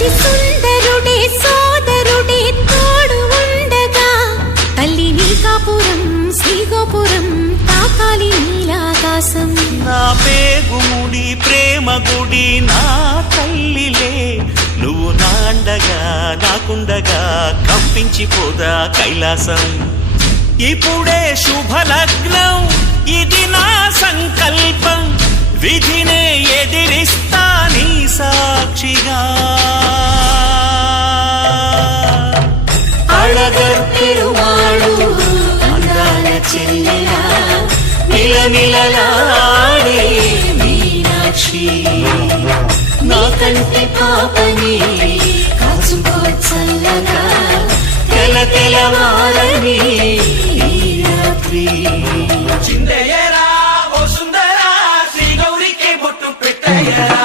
అతి సుందరుడే సోదరుడే తోడు ఉండగా తల్లి నీ కాపురం శ్రీగోపురం తాకాలి నీలాకాశం. నా పేగుముడి ప్రేమ గుడి నా తల్లిలే నువ్వు నాండగా నాకుండగా కంపించిపోదా కైలాసం. ఇప్పుడే శుభలగ్నం ఇది నా సంకల్పం విధినే ఎదిరిస్తా నీ సాక్షిగా. అళగర్ పెరుమాళు అందాల చెల్లెలా నిలనిలలాడే మీనాక్షి నా కంటి పాపని కాచుకో చల్లగా తెల తెలవారని ఈ రాత్రి. చిందయ్యరా ఓ సుందరా శ్రీ గౌరికి బొట్టు పెట్టయ్యరా.